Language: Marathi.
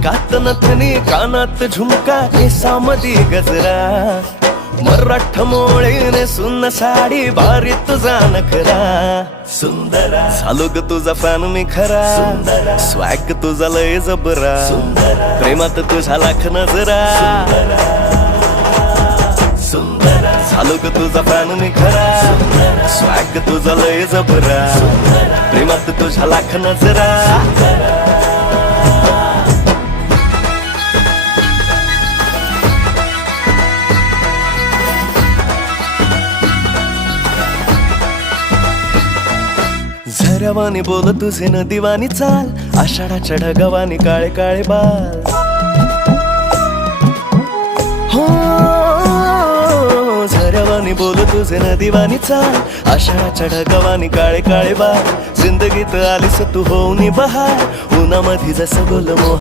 नाकात नथनी कानात झुमका केसामधी गजरा मराठ मोळीने सुन्न साडी भारी तुझा नखरा सुंदरा झालो ग तुझा फॅन मी खरा स्वॅग तुझा लय जबरा प्रेमात तुझा लाख नजरा झालो ग तुझा फॅन मी खरा स्वॅग तुझा लय जबरा प्रेमात तुझा लाख नजरा झऱ्यावानी बोल तुझे नदीवानी चाल आषाढाच्या ढगावानी काळे काळे बाल हो झऱ्यावानी बोल तुझे नदीवानी चाल आषाढाच्या ढगावानी काळे काळे बाल जिंदगीत आलीस तू होऊनी बहार उन्हामध्ये जसं बोल मोह